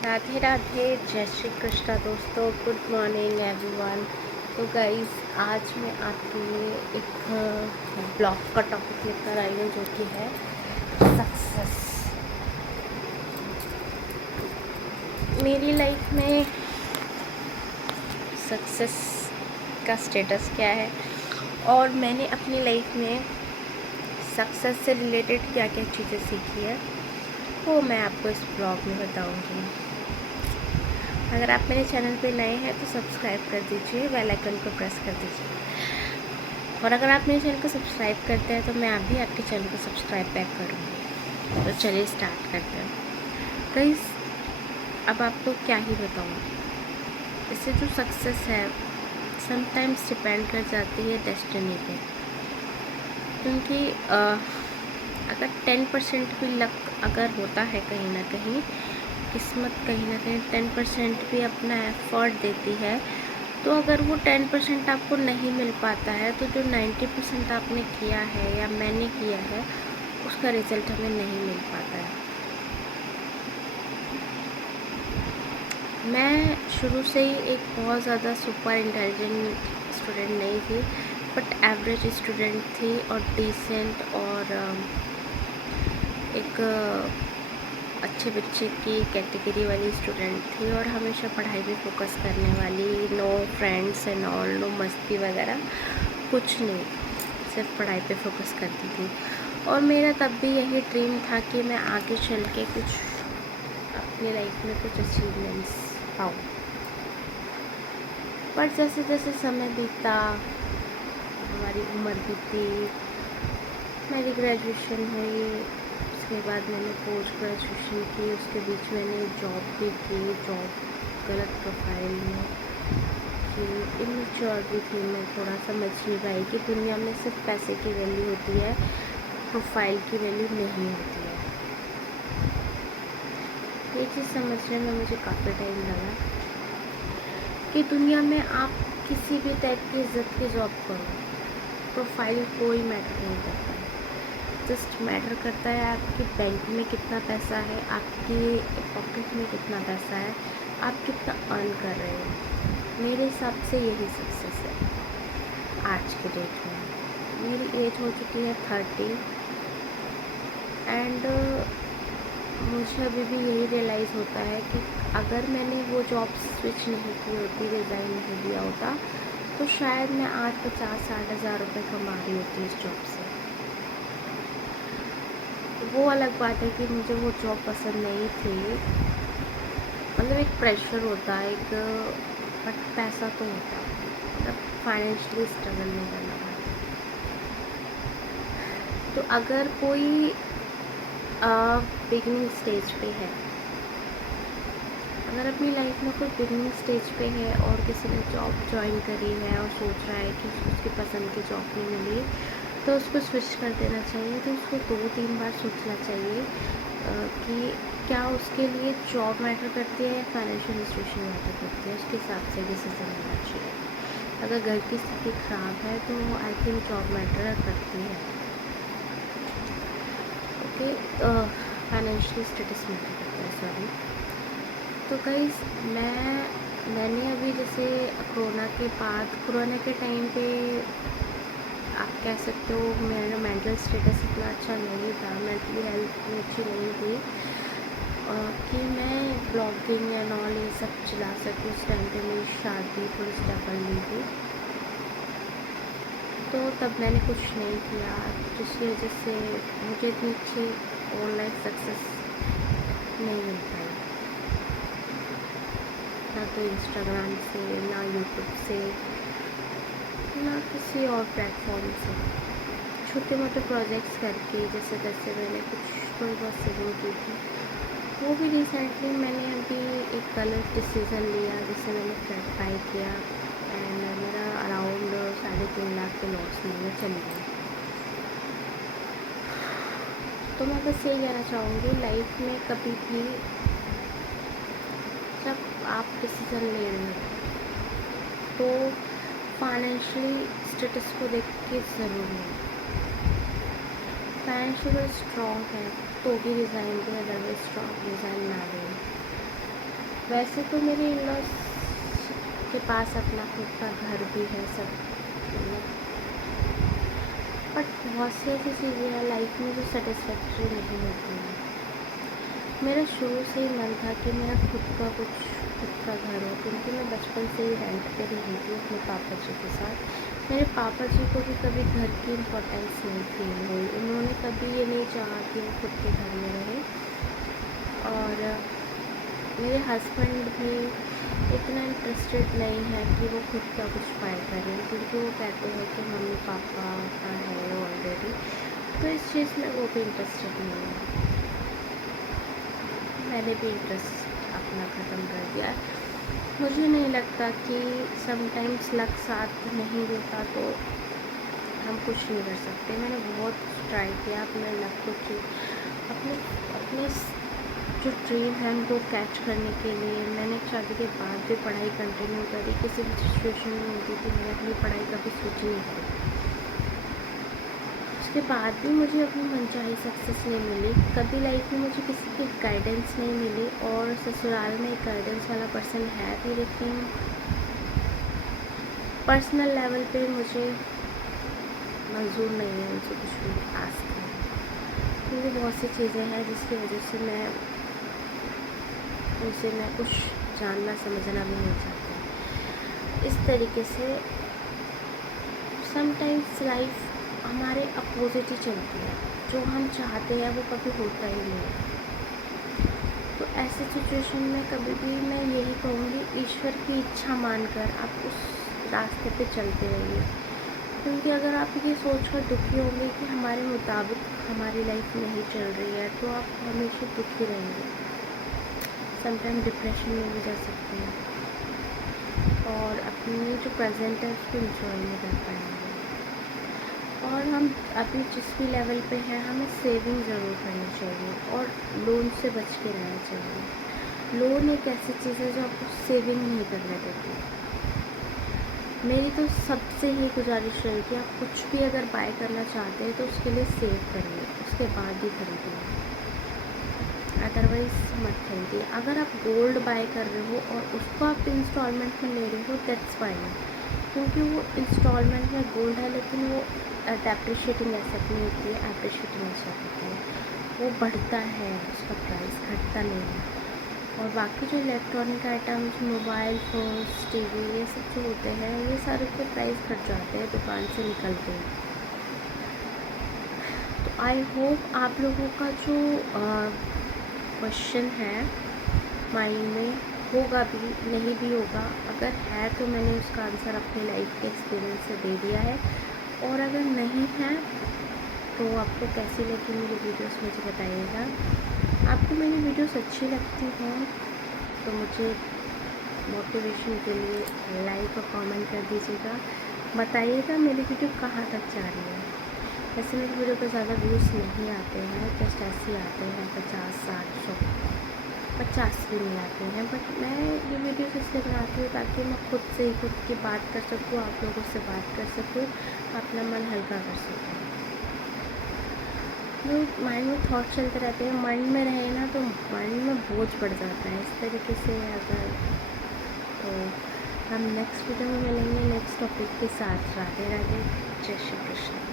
राधे राधे, जय श्री कृष्णा दोस्तों। Good morning everyone. तो गाइस, आज मैं आपके लिए एक ब्लॉग का टॉपिक लेकर आई हूँ जो कि है सक्सेस। मेरी लाइफ में सक्सेस का स्टेटस क्या है और मैंने अपनी लाइफ में सक्सेस से रिलेटेड क्या क्या चीज़ें सीखी है वो मैं आपको इस ब्लॉग में बताऊँगी। अगर आप मेरे चैनल पे नए हैं तो सब्सक्राइब कर दीजिए, बेल आइकन को प्रेस कर दीजिए। और अगर आप मेरे चैनल को सब्सक्राइब करते हैं तो मैं भी आपके चैनल को सब्सक्राइब बैक करूँगी। तो चलिए स्टार्ट करते हैं। गाइस, अब आपको क्या ही बताऊँ, इससे जो सक्सेस है समटाइम्स डिपेंड कर जाती है डेस्टिनी पे। क्योंकि अगर 10% भी लक अगर होता है कहीं ना कहीं, किस्मत कहीं ना कहीं 10% भी अपना एफर्ट देती है, तो अगर वो 10% आपको नहीं मिल पाता है तो जो 90% आपने किया है या मैंने किया है उसका रिज़ल्ट हमें नहीं मिल पाता है। मैं शुरू से ही एक बहुत ज़्यादा सुपर इंटेलिजेंट स्टूडेंट नहीं थी, बट एवरेज स्टूडेंट थी और डिसेंट और एक अच्छे बच्चे की कैटेगरी वाली स्टूडेंट थी और हमेशा पढ़ाई पे फोकस करने वाली। No friends and all, no मस्ती वगैरह कुछ नहीं, सिर्फ पढ़ाई पे फोकस करती थी। और मेरा तब भी यही ड्रीम था कि मैं आगे चल के कुछ अपनी लाइफ में कुछ अचीवमेंट्स पाऊँ। पर जैसे जैसे समय बीता, हमारी उम्र बीती, मेरी ग्रेजुएशन हुई, उसके बाद मैंने पोस्ट ग्रेजुएशन की, उसके बीच मैंने जॉब भी की। जॉब गलत प्रोफाइल में कि इमेच्योर भी थी मैं, थोड़ा समझ नहीं पाई कि दुनिया में सिर्फ पैसे की वैल्यू होती है, प्रोफाइल की वैल्यू नहीं होती है। ये चीज़ समझने में मुझे काफ़ी टाइम लगा कि दुनिया में आप किसी भी टाइप की इज्जत की जॉब करो, प्रोफाइल कोई मैटर नहीं करता है। जस्ट मैटर करता है आपके बैंक में कितना पैसा है, आपके पॉकेट में कितना पैसा है, आप कितना अर्न कर रहे हो। मेरे हिसाब से यही सक्सेस है आज के डेट में। मेरी एज हो चुकी है 30 एंड मुझे अभी भी यही रियलाइज़ होता है कि अगर मैंने वो जॉब स्विच नहीं की होती, रिज़ाइन नहीं दिया होता, तो शायद मैं आज 50-60 हज़ार रुपये कमा रही होती इस जॉब से। वो अलग बात है कि मुझे वो जॉब पसंद नहीं थी, मतलब एक प्रेशर होता है एक, बट पैसा तो होता है, मतलब फाइनेंशियली स्ट्रगल नहीं करना पड़ता। तो अगर कोई बिगनिंग स्टेज पे है, अगर अपनी लाइफ में कोई बिगनिंग स्टेज पे है और किसी ने जॉब ज्वाइन करी है और सोच रहा है कि उसकी पसंद की जॉब नहीं मिली तो उसको स्विच कर देना चाहिए, तो उसको 2-3 बार सोचना चाहिए कि क्या उसके लिए जॉब मैटर करती है या फाइनेंशियल सिचुएशन मैटर करती है। उसके हिसाब से डिसीजन लेना चाहिए। अगर घर की स्थिति ख़राब है तो आई थिंक जॉब मैटर करती है। ओके, फाइनेंशियल स्टेटस मैटर करता है, सॉरी। तो गाइस, मैंने अभी जैसे कोरोना के बाद, कोरोना के टाइम पे आप कह सकते हो मेरा मेंटल स्टेटस इतना अच्छा नहीं था, मेंटली हेल्थ इतनी अच्छी नहीं थी कि मैं ब्लॉगिंग या नॉल ये सब चला सकूँ। उस टाइम पे मेरी शादी थोड़ी स्टेबल नहीं थी, तो तब मैंने कुछ नहीं किया, जिसकी वजह से मुझे इतनी अच्छी ऑनलाइन सक्सेस नहीं मिल पाई, ना तो इंस्टाग्राम से, ना यूट्यूब से, ना किसी और प्लेटफॉर्म से। छोटे मोटे प्रोजेक्ट्स करके जैसे तैसे मैंने कुछ थोड़ी बहुत सेविंग की थी। वो भी रिसेंटली मैंने अभी एक गलत डिसीज़न लिया जिससे मैंने फ्लैट बाई किया एंड मेरा अराउंड 3.5 लाख के लॉस में मैं चली गई। तो मैं बस यही कहना चाहूँगी, लाइफ में कभी भी जब आप डिसीज़न ले रहे हो तो फाइनेंशियली स्टेटस को देख के ज़रूर लें। फाइनेंशियल स्ट्रॉन्ग है तो भी रिज़ाइन दें, अदरवाइज स्ट्रॉन्ग रिज़ाइन ना दें। वैसे तो मेरे इन लॉज के पास अपना खुद का घर भी है सब, मतलब, बट बहुत सी ऐसी चीज़ें हैं लाइफ में जो सेटिस्फैक्ट्री नहीं होती हैं। मेरा शुरू से ही मन था कि मेरा खुद का घर हो, क्योंकि मैं बचपन से ही रेंट पे रही थी अपने पापा जी के साथ। मेरे पापा जी को भी कभी घर की इम्पोर्टेंस नहीं फील हुई, उन्होंने कभी ये नहीं चाहा कि वो खुद के घर में रहे। और मेरे हस्बैंड भी इतना इंटरेस्टेड नहीं है कि वो खुद का कुछ पाए करें, क्योंकि वो कहते हैं कि मम्मी पापा का है ऑलरेडी, तो इस चीज़ में वो भी इंटरेस्टेड नहीं है। मैंने भी इंटरेस्ट अपना ख़त्म कर दिया। मुझे नहीं लगता कि समटाइम्स लक साथ नहीं देता तो हम कुछ नहीं कर सकते। मैंने बहुत ट्राई किया अपने लक को अपने अपने जो ड्रीम है उनको कैच करने के लिए। मैंने शादी के बाद भी पढ़ाई कंटिन्यू करी, किसी भी सिचुएशन में होती थी मैंने अपनी पढ़ाई कभी सोची नहीं करी। उसके बाद भी मुझे अपनी मनचाही सक्सेस नहीं मिली, कभी लाइफ में मुझे किसी की गाइडेंस नहीं मिली। और ससुराल में एक गाइडेंस वाला पर्सन है भी, लेकिन पर्सनल लेवल पे मुझे मंजूर नहीं है उनसे कुछ भी आस्क करना, क्योंकि बहुत सी चीज़ें हैं जिसकी वजह से उनसे मैं कुछ जानना समझना भी नहीं चाहती। इस तरीके से समटाइम्स लाइफ हमारे अपोजिट ही चलती है, जो हम चाहते हैं वो कभी होता ही नहीं है। तो ऐसी सिचुएशन में कभी भी मैं यही कहूँगी, ईश्वर की इच्छा मानकर आप उस रास्ते पे चलते रहिए, क्योंकि अगर आप ये सोचकर दुखी होंगे कि हमारे मुताबिक हमारी लाइफ नहीं चल रही है, तो आप हमेशा दुखी रहेंगे, समटाइम डिप्रेशन में भी जा सकते हैं और अपनी जो प्रेजेंट है उसको इंजॉय नहीं कर पाएंगे। और हम अभी जिस भी लेवल पे हैं हमें सेविंग ज़रूर करनी चाहिए और लोन से बच के रहना चाहिए। लोन एक ऐसी चीज़ है जो आपको सेविंग नहीं करने देती। मेरी तो सबसे ही गुजारिश रहेगी, आप कुछ भी अगर बाय करना चाहते हैं तो उसके लिए सेव करिए, उसके बाद ही खरीदिए, अदरवाइज़ मत खरीदिए। अगर आप गोल्ड बाय कर रहे हो और उसको आप इंस्टॉलमेंट में ले रहे हो, दैट्स फाइन, क्योंकि वो इंस्टॉलमेंट में गोल्ड है, लेकिन वो डेप्रिशिएटिंग एसेट नहीं होती है, एप्रिशिएटिंग एसेट होती है। वो बढ़ता है, उसका प्राइस घटता नहीं है। और बाकी जो electronic items, mobile phones, TV, ये सब जो होते हैं, ये सारे के प्राइस घट जाते हैं दुकान से निकलते हैं। तो आई होप आप लोगों का जो क्वेश्चन है माइंड में होगा भी, नहीं भी होगा, अगर है तो मैंने उसका आंसर अपने लाइफ के एक्सपीरियंस से दे दिया है। और अगर नहीं है तो आपको कैसी लगी मेरी वीडियोस मुझे बताइएगा। आपको मेरी वीडियोस अच्छी लगती हैं तो मुझे मोटिवेशन के लिए लाइक और कमेंट कर दीजिएगा, बताइएगा मेरी वीडियो कहाँ तक जा रही है। वैसे मेरी वीडियो पर ज़्यादा व्यूज़ नहीं आते हैं, जस्ट ऐसे आते हैं 50, 60, 100, 50 भी नहीं आते हैं। बट मैं ये वीडियोस इसलिए बनाती हूँ ताकि मैं खुद से ही खुद की बात कर सकूँ, आप लोगों से बात कर सकूँ, अपना मन हल्का कर सकूँ। जो माइंड में थॉट चलते रहते हैं, माइंड में रहे ना तो माइंड में बोझ बढ़ जाता है। इस तरीके से अगर तो हम नेक्स्ट वीडियो में मिलेंगे नेक्स्ट टॉपिक के साथ। राधे राधे, जय श्री कृष्ण।